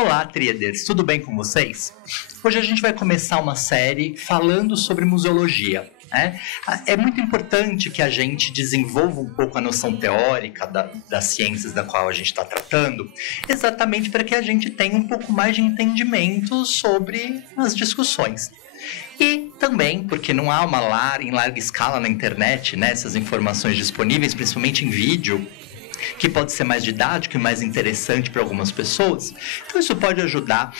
Olá, Tríaders, tudo bem com vocês? Hoje a gente vai começar uma série falando sobre museologia. É muito importante que a gente desenvolva um pouco a noção teórica das ciências da qual a gente está tratando, exatamente para que a gente tenha um pouco mais de entendimento sobre as discussões. E também, porque não há em larga escala na internet, né, essas informações disponíveis, principalmente em vídeo, que pode ser mais didático e mais interessante para algumas pessoas. Então isso pode ajudar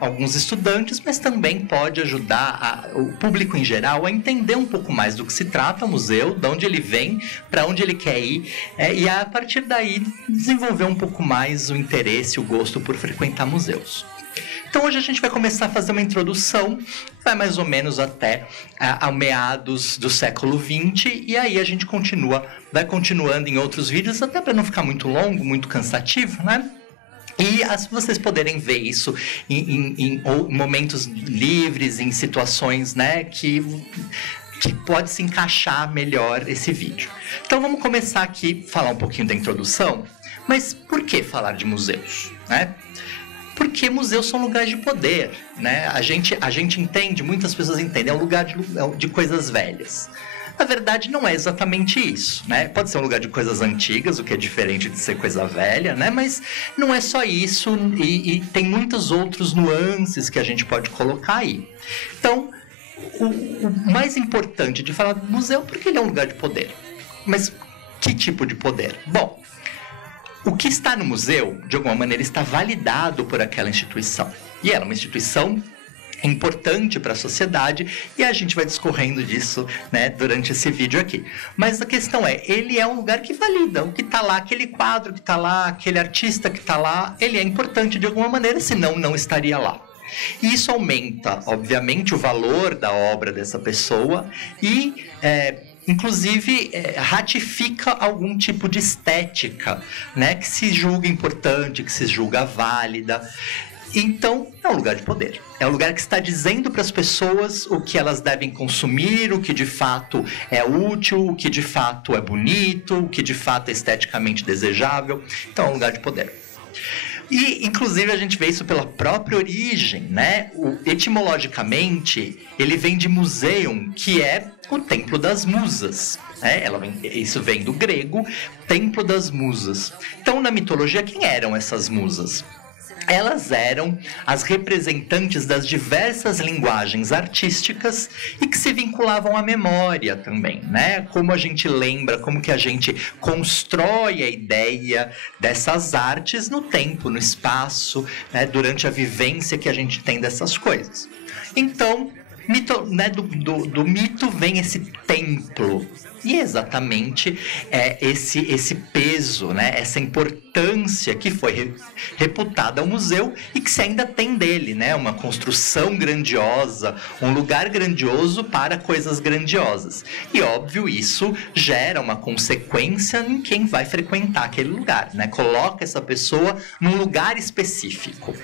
alguns estudantes, mas também pode ajudar o público em geral a entender um pouco mais do que se trata o museu, de onde ele vem, para onde ele quer ir, e a partir daí desenvolver um pouco mais o interesse, o gosto por frequentar museus. Então hoje a gente vai começar a fazer uma introdução, vai mais ou menos até a meados do século XX, e aí a gente vai continuando em outros vídeos, até para não ficar muito longo, muito cansativo, né? E vocês poderem ver isso em momentos livres, em situações, né, que pode se encaixar melhor esse vídeo. Então vamos começar aqui, falar um pouquinho da introdução, mas por que falar de museus, né? Porque museus são lugares de poder, né? A gente entende, muitas pessoas entendem, é um lugar de coisas velhas. Na verdade, não é exatamente isso, né? Pode ser um lugar de coisas antigas, o que é diferente de ser coisa velha, né? Mas não é só isso, e tem muitos outros nuances que a gente pode colocar aí. Então, o mais importante de falar do museu é porque ele é um lugar de poder. Mas que tipo de poder? Bom, o que está no museu, de alguma maneira, está validado por aquela instituição. E ela é uma instituição importante para a sociedade, e a gente vai discorrendo disso, né, durante esse vídeo aqui. Mas a questão ele é um lugar que valida o que está lá, aquele quadro que está lá, aquele artista que está lá, ele é importante de alguma maneira, senão não estaria lá. E isso aumenta, obviamente, o valor da obra dessa pessoa e inclusive, ratifica algum tipo de estética, né, que se julga importante, que se julga válida. Então, é um lugar de poder. É um lugar que está dizendo para as pessoas o que elas devem consumir, o que de fato é útil, o que de fato é bonito, o que de fato é esteticamente desejável. Então, é um lugar de poder. E, inclusive, a gente vê isso pela própria origem, né? Etimologicamente, ele vem de museum, que é o Templo das Musas. Isso vem do grego, Templo das Musas. Então, na mitologia, quem eram essas musas? Elas eram as representantes das diversas linguagens artísticas e que se vinculavam à memória também, né? Como a gente lembra, como que a gente constrói a ideia dessas artes no tempo, no espaço, né? Durante a vivência que a gente tem dessas coisas. Então, do mito vem esse templo. E exatamente esse peso, né, essa importância que foi reputada ao museu e que se ainda tem dele, né, uma construção grandiosa, um lugar grandioso para coisas grandiosas. E, óbvio, isso gera uma consequência em quem vai frequentar aquele lugar, né, coloca essa pessoa num lugar específico.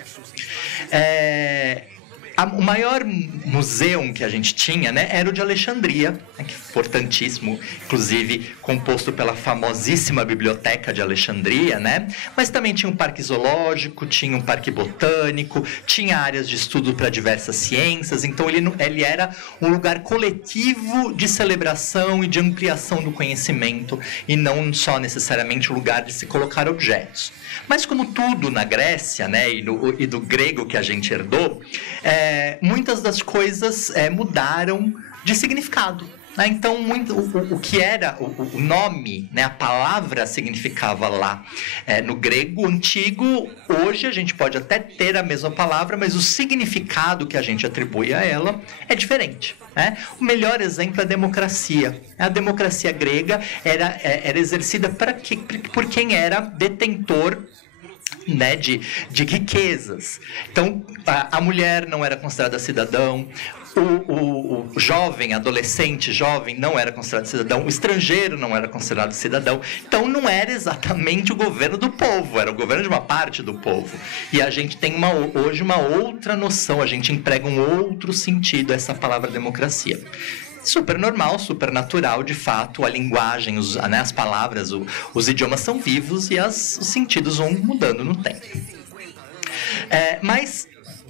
O maior museu que a gente tinha, né, era o de Alexandria, né, que é importantíssimo, inclusive composto pela famosíssima Biblioteca de Alexandria, né? Mas também tinha um parque zoológico, tinha um parque botânico, tinha áreas de estudo para diversas ciências, então ele era um lugar coletivo de celebração e de ampliação do conhecimento, e não só necessariamente um lugar de se colocar objetos. Mas como tudo na Grécia, né, e do grego que a gente herdou, muitas das coisas mudaram de significado. Né? Então, o que era o nome, né, a palavra significava lá no grego antigo, hoje a gente pode até ter a mesma palavra, mas o significado que a gente atribui a ela é diferente. Né? O melhor exemplo é a democracia. A democracia grega era exercida por quem era detentor, né, de riquezas. Então, a mulher não era considerada cidadão, o jovem, adolescente jovem não era considerado cidadão, o estrangeiro não era considerado cidadão. Então não era exatamente o governo do povo, era o governo de uma parte do povo. E a gente tem hoje uma outra noção, a gente emprega um outro sentido a essa palavra democracia. Super normal, super natural, de fato, a linguagem, as palavras, os idiomas são vivos e os sentidos vão mudando no tempo. Mas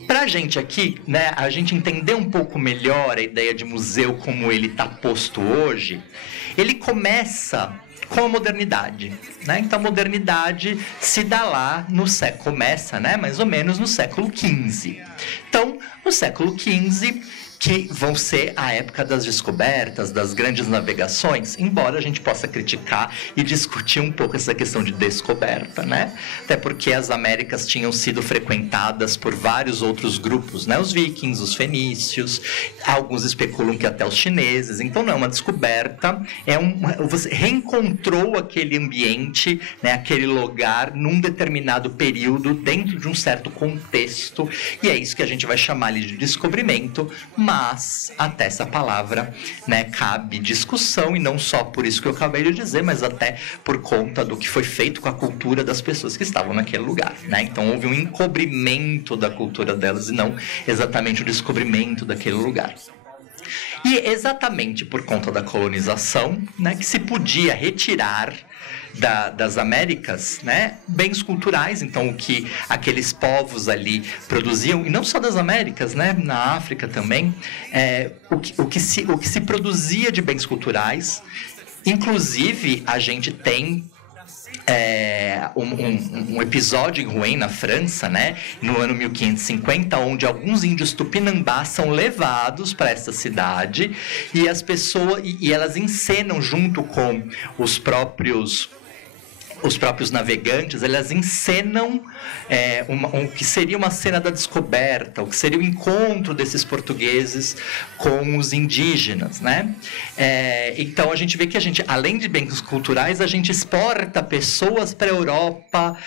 pra gente aqui, né, a gente entender um pouco melhor a ideia de museu como ele está posto hoje, ele começa com a modernidade, né? Então a modernidade se dá lá no século, começa, né, mais ou menos no século XV. Então, no século XV, que vão ser a época das descobertas, das grandes navegações, embora a gente possa criticar e discutir um pouco essa questão de descoberta, né? Até porque as Américas tinham sido frequentadas por vários outros grupos, né? Os vikings, os fenícios, alguns especulam que até os chineses, então não é uma descoberta, você reencontrou aquele ambiente, né? Aquele lugar num determinado período, dentro de um certo contexto, e é isso que a gente vai chamar ali de descobrimento, mas até essa palavra, né, cabe discussão, e não só por isso que eu acabei de dizer, mas até por conta do que foi feito com a cultura das pessoas que estavam naquele lugar, né? Então houve um encobrimento da cultura delas e não exatamente o descobrimento daquele lugar. E exatamente por conta da colonização, né, que se podia retirar das Américas, né, bens culturais, então o que aqueles povos ali produziam, e não só das Américas, né, na África também, o que se produzia de bens culturais. Inclusive a gente tem um episódio em Rouen, na França, né, no ano 1550, onde alguns índios tupinambás são levados para essa cidade e as pessoas e elas encenam junto com os próprios navegantes, elas encenam o que seria uma cena da descoberta, o que seria o encontro desses portugueses com os indígenas, né? Então a gente vê que além de bens culturais, a gente exporta pessoas para a Europa,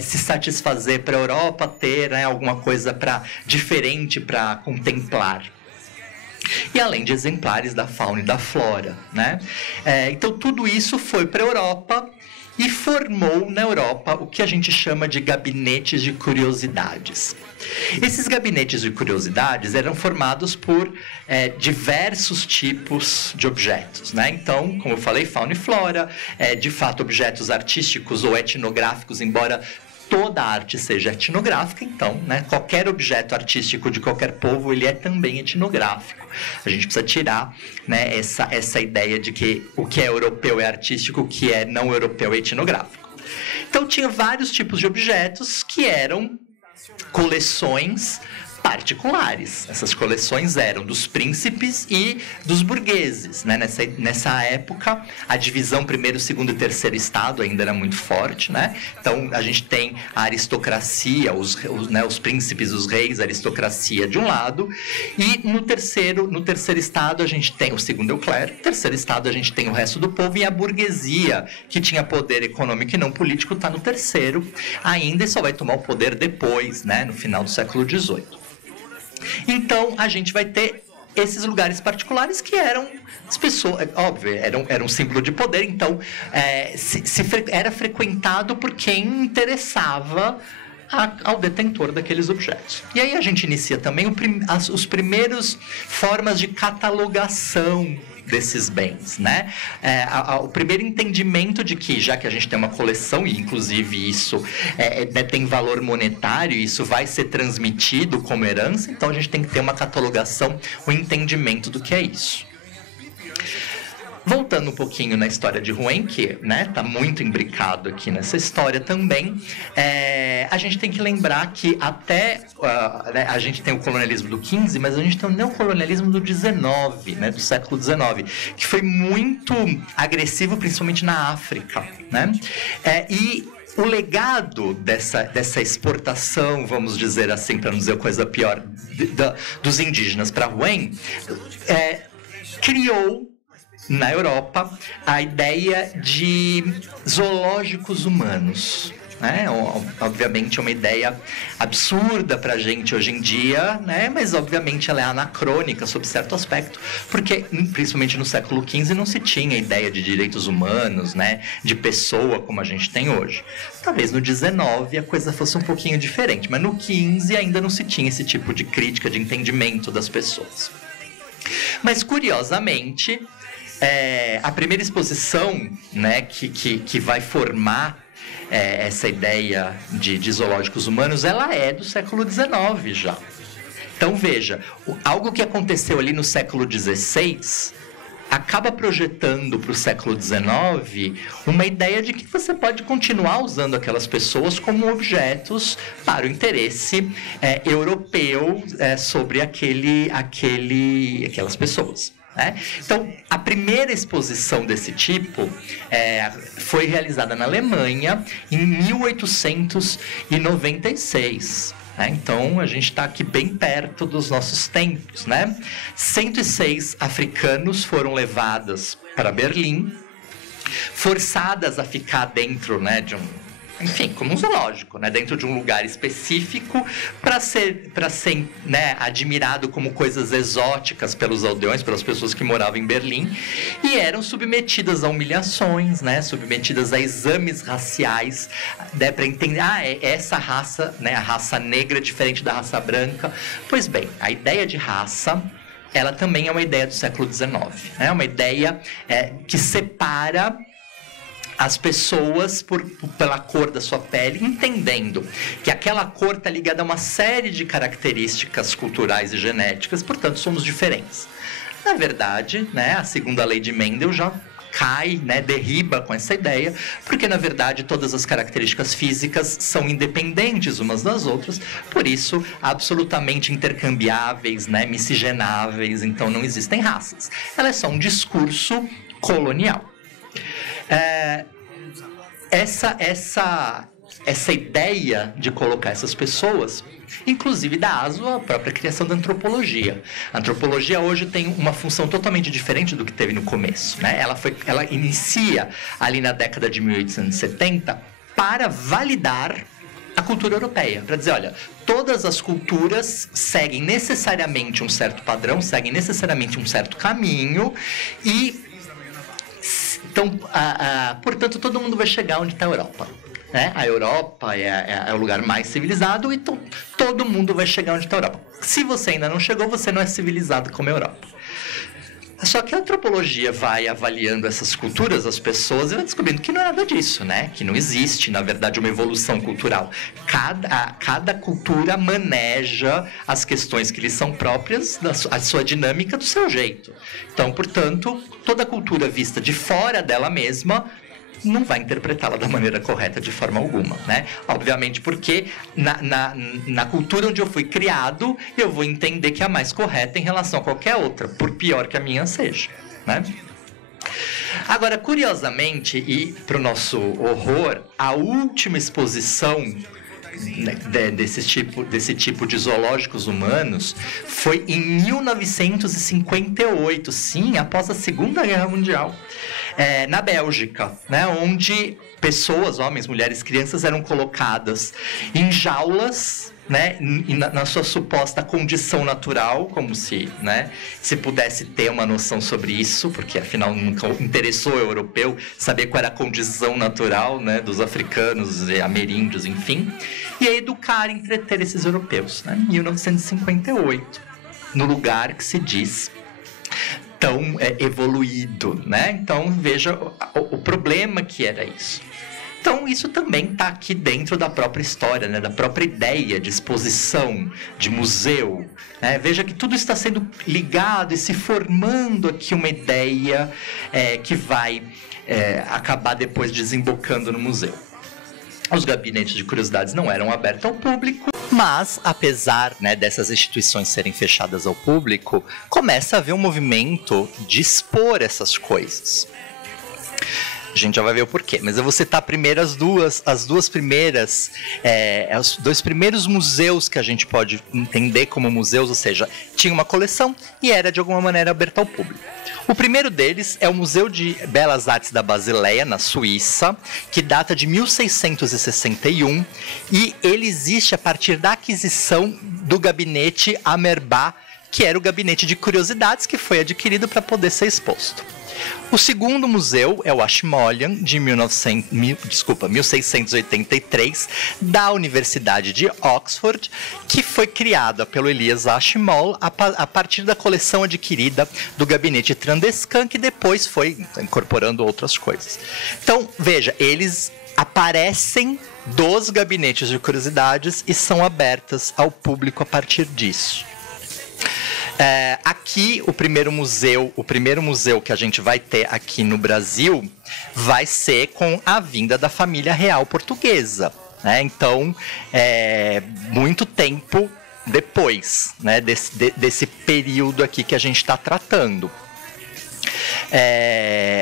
se satisfazer, para a Europa ter, né, alguma coisa diferente para contemplar. E além de exemplares da fauna e da flora, né? Então tudo isso foi para a Europa e formou na Europa o que a gente chama de gabinetes de curiosidades. Esses gabinetes de curiosidades eram formados por diversos tipos de objetos, né? Então, como eu falei, fauna e flora, de fato objetos artísticos ou etnográficos, embora toda arte seja etnográfica, então, né, qualquer objeto artístico de qualquer povo, ele é também etnográfico. A gente precisa tirar, né, essa ideia de que o que é europeu é artístico, o que é não europeu é etnográfico. Então, tinha vários tipos de objetos que eram coleções particulares. Essas coleções eram dos príncipes e dos burgueses, né? Nessa época, a divisão primeiro, segundo e terceiro estado ainda era muito forte, né? Então, a gente tem a aristocracia, os príncipes, os reis, a aristocracia de um lado, e no terceiro estado a gente tem, o segundo é o clero, no terceiro estado a gente tem o resto do povo, e a burguesia, que tinha poder econômico e não político, está no terceiro ainda, e só vai tomar o poder depois, né? No final do século XVIII. Então, a gente vai ter esses lugares particulares que eram as pessoas, óbvio, era um símbolo de poder, então era frequentado por quem interessava ao detentor daqueles objetos. E aí a gente inicia também os primeiros formas de catalogação desses bens, né? O primeiro entendimento de que, já que a gente tem uma coleção, e inclusive isso tem valor monetário, isso vai ser transmitido como herança, então a gente tem que ter uma catalogação, um entendimento do que é isso. Voltando um pouquinho na história de Rouen, que, né, tá muito imbricado aqui nessa história também, a gente tem que lembrar que né, a gente tem o colonialismo do XV, mas a gente tem o neocolonialismo do XIX, né, do século XIX, que foi muito agressivo, principalmente na África, né? E o legado dessa exportação, vamos dizer assim, para não dizer coisa pior, dos indígenas para Rouen, criou na Europa a ideia de zoológicos humanos, né? Obviamente é uma ideia absurda pra gente hoje em dia, né? Mas obviamente ela é anacrônica sob certo aspecto, porque principalmente no século XV não se tinha ideia de direitos humanos, né? De pessoa como a gente tem hoje. Talvez no XIX a coisa fosse um pouquinho diferente, mas no XV ainda não se tinha esse tipo de crítica, de entendimento das pessoas. Mas curiosamente, a primeira exposição, né, que vai formar essa ideia de zoológicos humanos, ela é do século XIX já. Então, veja, algo que aconteceu ali no século XVI acaba projetando para o século XIX uma ideia de que você pode continuar usando aquelas pessoas como objetos para o interesse europeu sobre aquelas pessoas. Né? Então, a primeira exposição desse tipo foi realizada na Alemanha em 1896. Então, a gente está aqui bem perto dos nossos tempos, né? 106 africanos foram levados para Berlim, forçadas a ficar dentro, né, de enfim, como um zoológico, né, dentro de um lugar específico para ser né, admirado como coisas exóticas pelos aldeões, pelas pessoas que moravam em Berlim, e eram submetidas a humilhações, né, submetidas a exames raciais, né, para entender, essa raça, né, a raça negra é diferente da raça branca. Pois bem, a ideia de raça, ela também é uma ideia do século XIX, é uma ideia que separa as pessoas pela cor da sua pele, entendendo que aquela cor está ligada a uma série de características culturais e genéticas, portanto, somos diferentes. Na verdade, né, a segunda lei de Mendel já cai, né, derriba com essa ideia, porque, na verdade, todas as características físicas são independentes umas das outras, por isso, absolutamente intercambiáveis, né, miscigenáveis, então não existem raças. Ela é só um discurso colonial. Essa ideia de colocar essas pessoas, inclusive dá aso à própria criação da antropologia. A antropologia hoje tem uma função totalmente diferente do que teve no começo, né? Ela inicia ali na década de 1870 para validar a cultura europeia, para dizer, olha, todas as culturas seguem necessariamente um certo padrão, seguem necessariamente um certo caminho e então, portanto, todo mundo vai chegar onde está a Europa. Né? A Europa é o lugar mais civilizado, então todo mundo vai chegar onde está a Europa. Se você ainda não chegou, você não é civilizado como a Europa. Só que a antropologia vai avaliando essas culturas, as pessoas, e vai descobrindo que não é nada disso, né? Que não existe, na verdade, uma evolução cultural. Cada cultura maneja as questões que lhes são próprias, a sua dinâmica, do seu jeito. Então, portanto, toda cultura vista de fora dela mesma não vai interpretá-la da maneira correta de forma alguma, né? Obviamente porque na cultura onde eu fui criado, eu vou entender que é a mais correta em relação a qualquer outra, por pior que a minha seja, né? Agora, curiosamente, e para o nosso horror, a última exposição desse tipo de zoológicos humanos foi em 1958, sim, após a Segunda Guerra Mundial, na Bélgica, né, onde pessoas, homens, mulheres, crianças eram colocadas em jaulas, né, na sua suposta condição natural, como se, né, se pudesse ter uma noção sobre isso, porque afinal nunca interessou ao europeu saber qual era a condição natural, né, dos africanos e ameríndios, enfim, e a educar e entreter esses europeus, né, em 1958, no lugar que se diz tão evoluído, né? Então veja o problema que era isso. Então, isso também está aqui dentro da própria história, né? Da própria ideia de exposição, de museu. Né? Veja que tudo está sendo ligado e se formando aqui uma ideia que vai acabar depois desembocando no museu. Os gabinetes de curiosidades não eram abertos ao público, mas, apesar, né, dessas instituições serem fechadas ao público, começa a haver um movimento de expor essas coisas. A gente já vai ver o porquê, mas eu vou citar primeiro os dois primeiros museus que a gente pode entender como museus, ou seja, tinha uma coleção e era de alguma maneira aberta ao público. O primeiro deles é o Museu de Belas Artes da Basileia, na Suíça, que data de 1661, e ele existe a partir da aquisição do gabinete Amerbach, que era o gabinete de curiosidades que foi adquirido para poder ser exposto. O segundo museu é o Ashmolean, de 1683, da Universidade de Oxford, que foi criada pelo Elias Ashmole a partir da coleção adquirida do gabinete Trandescan, que depois foi incorporando outras coisas. Então, veja, eles aparecem dos gabinetes de curiosidades e são abertas ao público a partir disso. Aqui, o primeiro museu que a gente vai ter aqui no Brasil vai ser com a vinda da família real portuguesa, né? Então, muito tempo depois, né, desse período aqui que a gente está tratando.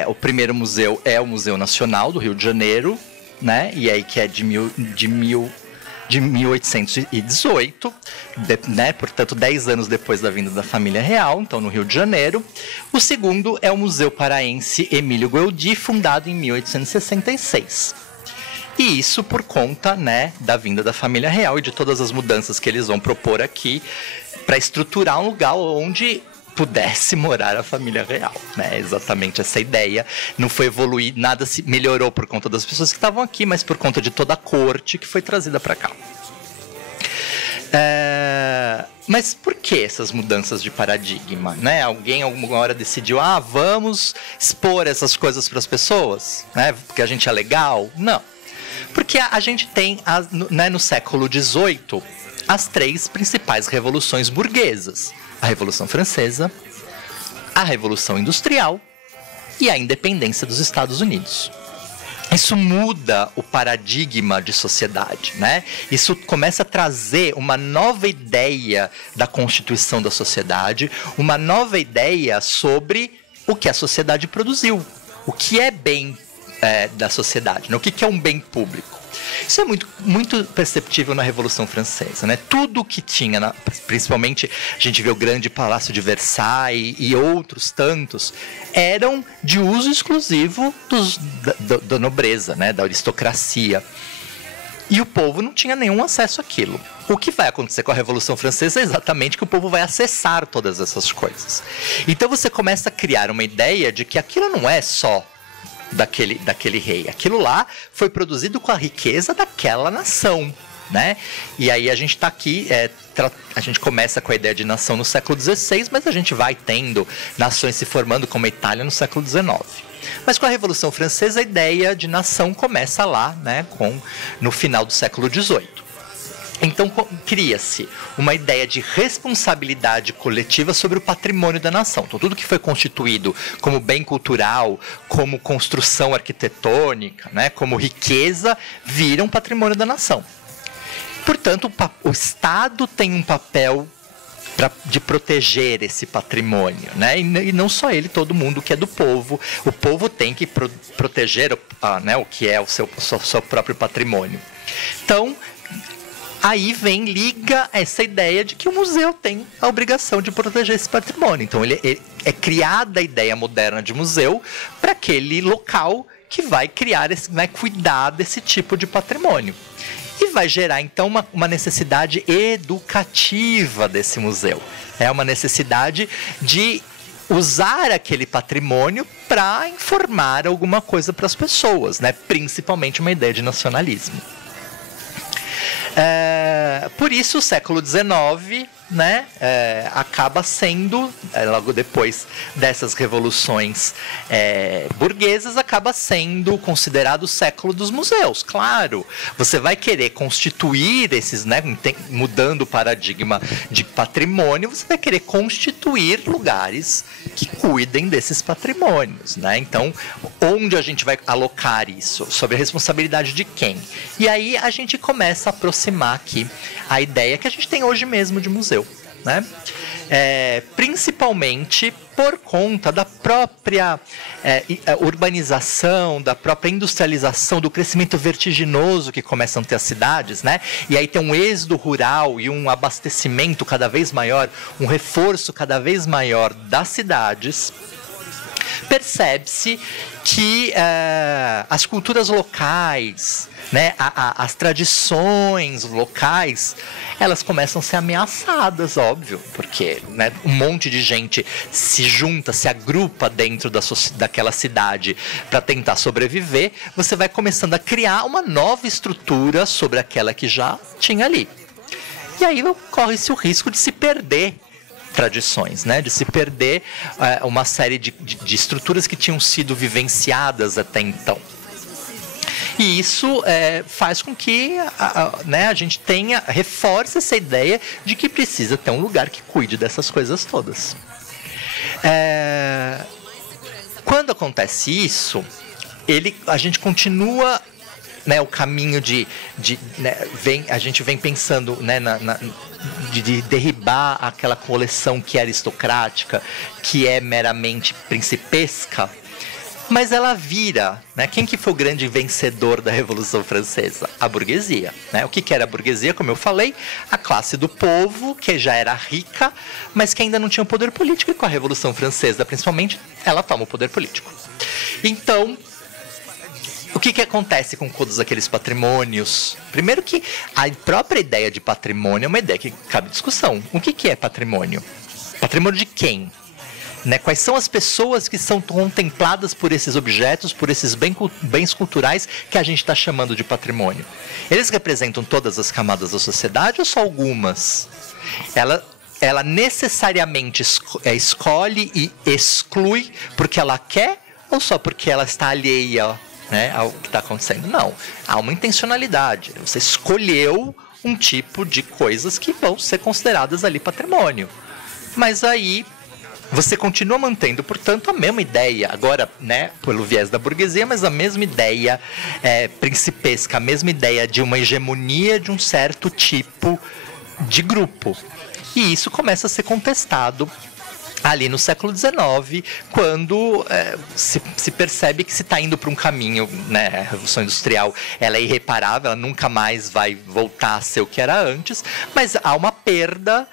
O primeiro museu é o Museu Nacional do Rio de Janeiro, né? E aí que é de 1818, né? Portanto, 10 anos depois da vinda da família real, então no Rio de Janeiro. O segundo é o Museu Paraense Emílio Gueldi, fundado em 1866. E isso por conta, né, da vinda da família real e de todas as mudanças que eles vão propor aqui para estruturar um lugar onde pudesse morar a família real, né? Exatamente essa ideia. Não foi evoluir, nada se melhorou por conta das pessoas que estavam aqui, mas por conta de toda a corte que foi trazida para cá. Mas por que essas mudanças de paradigma, né? Alguém alguma hora decidiu, vamos expor essas coisas para as pessoas, né? Porque a gente é legal? Não. Porque a gente tem, né, no século XVIII, as 3 principais revoluções burguesas. A Revolução Francesa, a Revolução Industrial e a independência dos Estados Unidos. Isso muda o paradigma de sociedade, né? Isso começa a trazer uma nova ideia da constituição da sociedade, uma nova ideia sobre o que a sociedade produziu, o que é bem da sociedade, né? O que é um bem público. Isso é muito perceptível na Revolução Francesa, né? Tudo que tinha, principalmente a gente vê o grande Palácio de Versailles e outros tantos, eram de uso exclusivo da nobreza, né? Da aristocracia. E o povo não tinha nenhum acesso àquilo. O que vai acontecer com a Revolução Francesa é exatamente que o povo vai acessar todas essas coisas. Então você começa a criar uma ideia de que aquilo não é só daquele rei. Aquilo lá foi produzido com a riqueza daquela nação, né? E aí a gente está aqui, a gente começa com a ideia de nação no século XVI, mas a gente vai tendo nações se formando como a Itália no século XIX. Mas com a Revolução Francesa a ideia de nação começa lá, né? No final do século XVIII. Então cria-se uma ideia de responsabilidade coletiva sobre o patrimônio da nação. Então tudo que foi constituído como bem cultural, como construção arquitetônica, né, como riqueza, vira um patrimônio da nação. Portanto, o Estado tem um papel de proteger esse patrimônio, né? E não só ele, todo mundo que é do povo. O povo tem que proteger né, o que é o seu próprio patrimônio. Então, aí liga essa ideia de que o museu tem a obrigação de proteger esse patrimônio. Então, é criada a ideia moderna de museu para aquele local que vai vai cuidar desse tipo de patrimônio. E vai gerar, então, uma necessidade educativa desse museu. É uma necessidade de usar aquele patrimônio para informar alguma coisa para as pessoas, né? Principalmente uma ideia de nacionalismo. Por isso o século XIX, né, acaba sendo, logo depois dessas revoluções burguesas, acaba sendo considerado o século dos museus. Claro, você vai querer constituir esses, né, mudando o paradigma de patrimônio, você vai querer constituir lugares que cuidem desses patrimônios, né? Então, onde a gente vai alocar isso? Sob a responsabilidade de quem? E aí a gente começa a aproximar aqui a ideia que a gente tem hoje mesmo de museu, né? Principalmente por conta da própria urbanização, da própria industrialização, do crescimento vertiginoso que começam a ter as cidades, né? E aí tem um êxodo rural e um abastecimento cada vez maior, um reforço cada vez maior das cidades. Percebe-se que as culturas locais, né, as tradições locais, elas começam a ser ameaçadas, óbvio, porque, né, um monte de gente se junta, se agrupa dentro daquela cidade para tentar sobreviver. Você vai começando a criar uma nova estrutura sobre aquela que já tinha ali. E aí corre-se o risco de se perder tradições, né? De se perder uma série de estruturas que tinham sido vivenciadas até então. E isso faz com que né, a gente reforce essa ideia de que precisa ter um lugar que cuide dessas coisas todas. Quando acontece isso, a gente continua, né, o caminho né, a gente vem pensando, né, de derribar aquela coleção que é aristocrática, que é meramente principesca, mas ela vira, né? Quem que foi o grande vencedor da Revolução Francesa? A burguesia, né? O que era a burguesia? Como eu falei, a classe do povo, que já era rica, mas que ainda não tinha poder político, e com a Revolução Francesa, principalmente, ela toma o poder político. Então, o que acontece com todos aqueles patrimônios? Primeiro que a própria ideia de patrimônio é uma ideia que cabe discussão. O que é patrimônio? Patrimônio de quem? Né? Quais são as pessoas que são contempladas por esses objetos, por esses bens culturais que a gente está chamando de patrimônio? Eles representam todas as camadas da sociedade ou só algumas? Ela necessariamente escolhe e exclui porque ela quer ou só porque ela está alheia, né, ao que está acontecendo? Não, há uma intencionalidade. Você escolheu um tipo de coisas que vão ser consideradas ali patrimônio. Mas aí você continua mantendo, portanto, a mesma ideia, agora, né, pelo viés da burguesia, mas a mesma ideia principesca, a mesma ideia de uma hegemonia de um certo tipo de grupo. E isso começa a ser contestado ali no século XIX, quando se percebe que se está indo para um caminho, né, a Revolução Industrial ela é irreparável, ela nunca mais vai voltar a ser o que era antes, mas há uma perda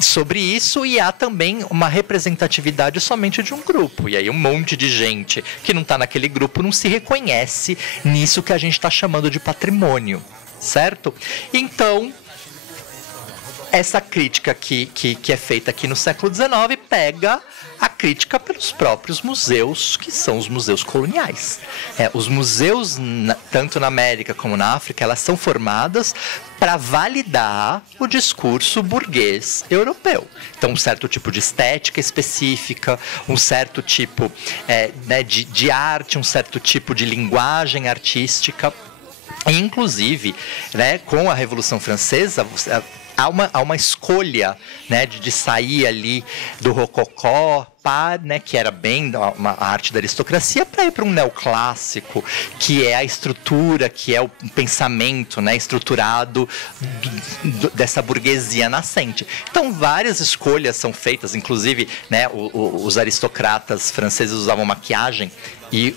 sobre isso e há também uma representatividade somente de um grupo. E aí um monte de gente que não está naquele grupo não se reconhece nisso que a gente está chamando de patrimônio, certo? Então, essa crítica que é feita aqui no século XIX pega a crítica pelos próprios museus, que são os museus coloniais. Os museus, tanto na América como na África, elas são formadas para validar o discurso burguês europeu. Então, um certo tipo de estética específica, um certo tipo né, de arte, um certo tipo de linguagem artística. E, inclusive, né, com a Revolução Francesa, há uma escolha, né, de sair ali do rococó, né, que era bem uma arte da aristocracia, para ir para um neoclássico, que é a estrutura, que é o pensamento, né, estruturado dessa burguesia nascente. Então, várias escolhas são feitas, inclusive, né, os aristocratas franceses usavam maquiagem, e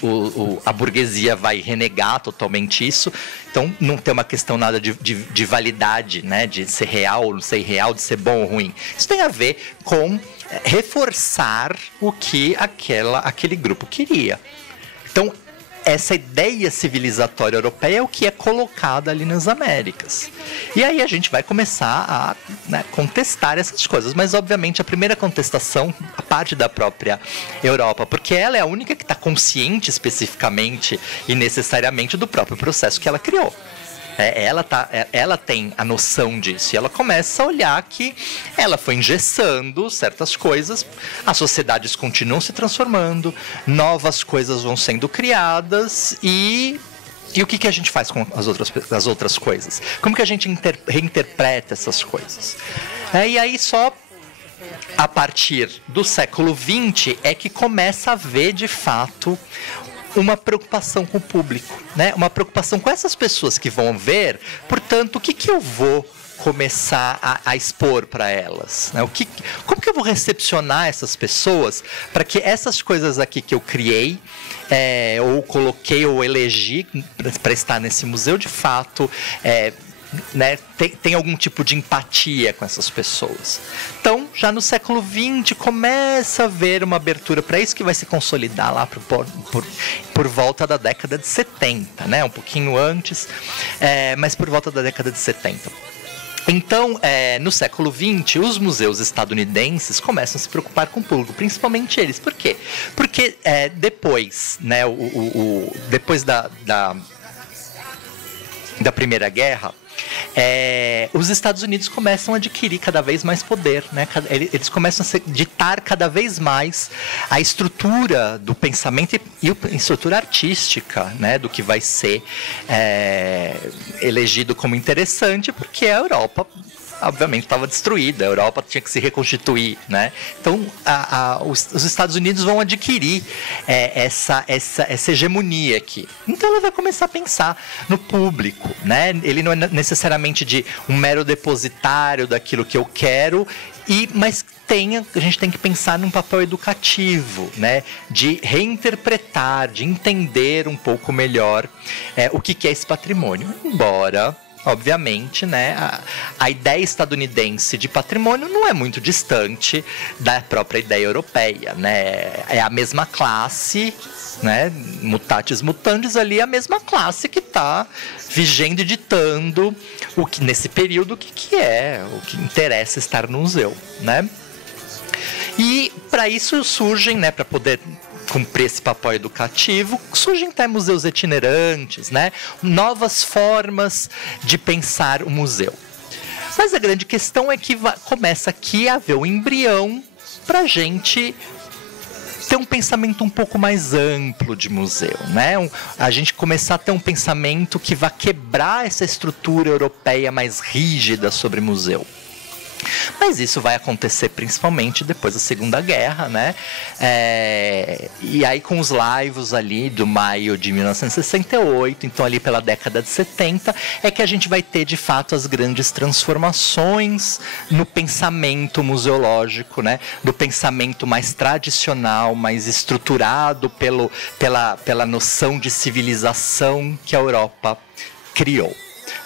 a burguesia vai renegar totalmente isso. Então, não tem uma questão nada de validade, né, de ser real ou não ser irreal, de ser bom ou ruim. Isso tem a ver com reforçar o que aquele grupo queria. Então, essa ideia civilizatória europeia é o que é colocada ali nas Américas. E aí a gente vai começar a, né, contestar essas coisas. Mas, obviamente, a primeira contestação, a parte da própria Europa, porque ela é a única que está consciente especificamente e necessariamente do próprio processo que ela criou. Ela tem a noção disso e ela começa a olhar que ela foi engessando certas coisas, as sociedades continuam se transformando, novas coisas vão sendo criadas e o que a gente faz com as outras coisas? Como que a gente reinterpreta essas coisas? E aí só a partir do século XX é que começa a ver de fato uma preocupação com o público, né? Uma preocupação com essas pessoas que vão ver, portanto, o que eu vou começar a expor para elas, né? Como que eu vou recepcionar essas pessoas para que essas coisas aqui que eu criei, ou coloquei, ou elegi para estar nesse museu, de fato, né, tem algum tipo de empatia com essas pessoas. Então, já no século XX, começa a haver uma abertura para isso, que vai se consolidar lá por volta da década de 70, né? Um pouquinho antes, mas por volta da década de 70. Então, no século XX, os museus estadunidenses começam a se preocupar com o público, principalmente eles. Por quê? Porque depois, né, depois da Primeira Guerra, os Estados Unidos começam a adquirir cada vez mais poder, né? Eles começam a ditar cada vez mais a estrutura do pensamento e a estrutura artística, né? Do que vai ser elegido como interessante, porque a Europa, obviamente, estava destruída, a Europa tinha que se reconstituir, né? Então, os Estados Unidos vão adquirir essa hegemonia aqui. Então, ela vai começar a pensar no público, né? Ele não é necessariamente de um mero depositário daquilo que eu quero, mas a gente tem que pensar num papel educativo, né? De reinterpretar, de entender um pouco melhor o que é esse patrimônio. Embora, obviamente, né, a ideia estadunidense de patrimônio não é muito distante da própria ideia europeia, né? É a mesma classe, né, mutatis mutandis ali, a mesma classe que está vigendo e ditando nesse período o que interessa estar no museu, né? E para isso surgem, né, para poder cumprir esse papel educativo, surgem até museus itinerantes, né? Novas formas de pensar o museu. Mas a grande questão é que começa aqui a haver um embrião para a gente ter um pensamento um pouco mais amplo de museu, né? A gente começar a ter um pensamento que vai quebrar essa estrutura europeia mais rígida sobre museu. Mas isso vai acontecer principalmente depois da Segunda Guerra, né? E aí com os laivos ali do maio de 1968, então ali pela década de 70, é que a gente vai ter de fato as grandes transformações no pensamento museológico, né? Do pensamento mais tradicional, mais estruturado pela noção de civilização que a Europa criou.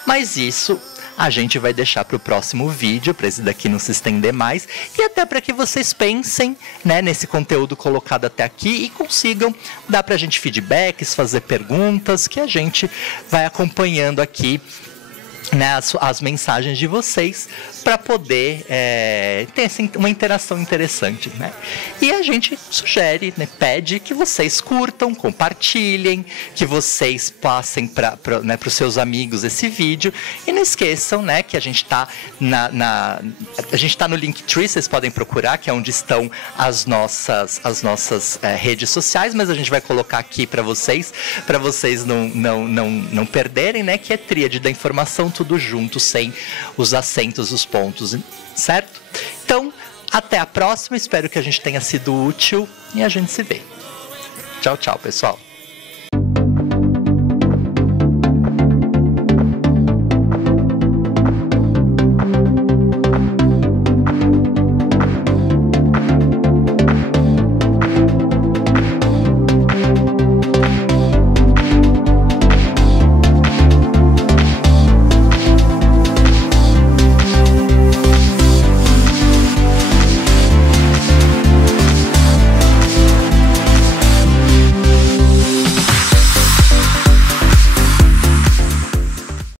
Mas isso a gente vai deixar para o próximo vídeo, para esse daqui não se estender mais, e até para que vocês pensem, né, nesse conteúdo colocado até aqui e consigam dar para a gente feedbacks, fazer perguntas, que a gente vai acompanhando aqui, né, as mensagens de vocês para poder ter uma interação interessante, né? E a gente sugere, né, pede que vocês curtam, compartilhem, que vocês passem para os seus amigos esse vídeo e não esqueçam, né, que a gente está a gente tá no Linktree, vocês podem procurar, que é onde estão as nossas redes sociais, mas a gente vai colocar aqui para vocês não perderem, né, que é Tríade da Informação, tudo junto, sem os acentos, os pontos, certo? Então, até a próxima, espero que a gente tenha sido útil e a gente se vê. Tchau, tchau, pessoal.